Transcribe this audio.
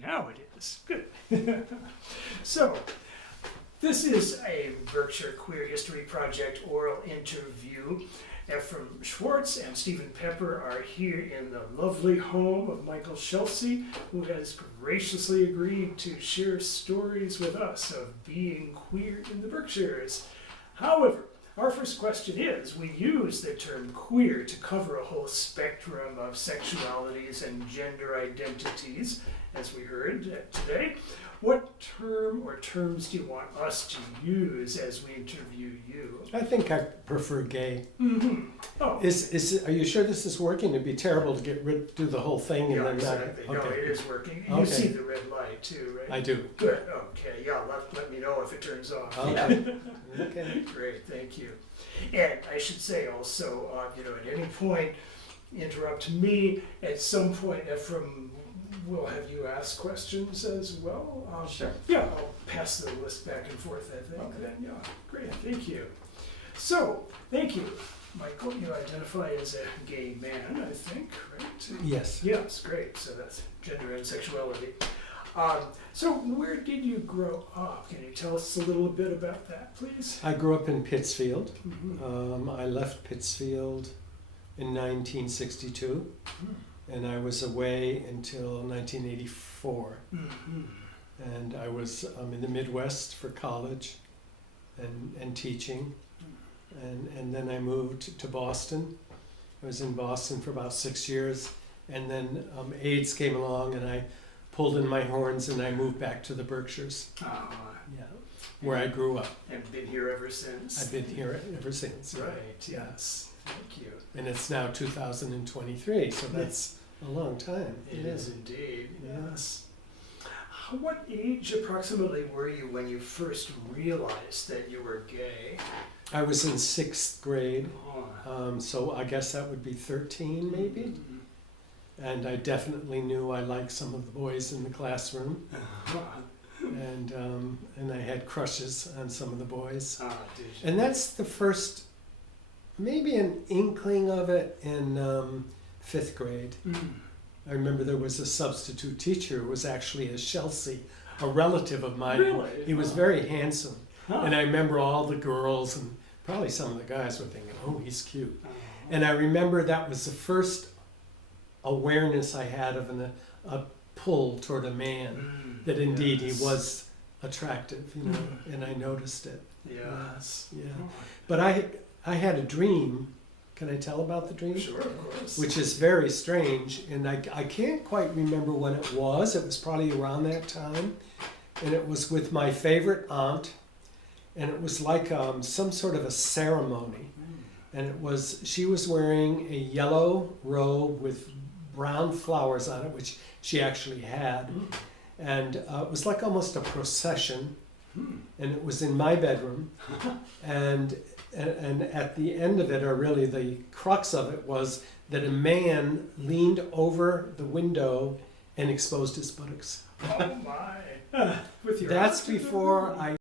Now it is. Good. So, this is a Berkshire Queer History Project oral interview. Ephraim Schwartz and Stephen Pepper are here in the lovely home of Michael Shelsy, who has graciously agreed to share stories with us of being queer in the Berkshires. However, our first question is, we use the term queer to cover a whole spectrum of sexualities and gender identities, as we heard today. What term or terms do you want us to use as we interview you? I think I prefer gay. Mm-hmm. Oh. Are you sure this is working? It'd be terrible to do the whole thing and Yeah, then exactly. not. No, Okay. it is working. You Okay. see the red light too, right? I do. Good. Okay. Yeah. Let me know if it turns off. Okay. Okay. Great. Thank you. And I should say also, at any point, interrupt me. At some point, Ephraim will have you ask questions as well. Sure. Yeah, I'll pass the list back and forth, I think. Okay. Then, yeah, great, thank you. So, thank you. Michael, you identify as a gay man, I think, right? Yes. Yes, great. So that's gender and sexuality. So where did you grow up? Can you tell us a little bit about that, please? I grew up in Pittsfield. Mm-hmm. I left Pittsfield in 1962, and I was away until 1984. Mm-hmm. And I was in the Midwest for college and teaching. And then I moved to Boston. I was in Boston for about 6 years. And then AIDS came along and I pulled in my horns and I moved back to the Berkshires. Yeah, where I grew up. And been here ever since? I've been here ever since. Right, yes. Thank you. And it's now 2023, so that's a long time. It is indeed, Yeah. yes. What age approximately were you when you first realized that you were gay? I was in 6th grade, Oh. so I guess that would be 13 maybe. Mhm. And I definitely knew I liked some of the boys in the classroom. And I had crushes on some of the boys. Did you? And that's the first, maybe an inkling of it in 5th grade. Mm. I remember there was a substitute teacher who was actually a Shelsy, a relative of mine. Really? He was Oh. very handsome. Huh. And I remember all the girls and probably some of the guys were thinking, oh, he's cute. Oh. And I remember that was the first awareness I had of a pull toward a man, Mm, that indeed yes. he was attractive, and I noticed it. Yes. Yeah. Oh, But I had a dream. Can I tell about the dream? sure, of course. Which is very strange, and I can't quite remember when it was. It was probably around that time, and it was with my favorite aunt, and it was like some sort of a ceremony. And she was wearing a yellow robe with brown flowers on it, which she actually had, and it was like almost a procession, and it was in my bedroom, and at the end of it, or really the crux of it, was that a man leaned over the window and exposed his buttocks. Oh my. With your That's aunt? before I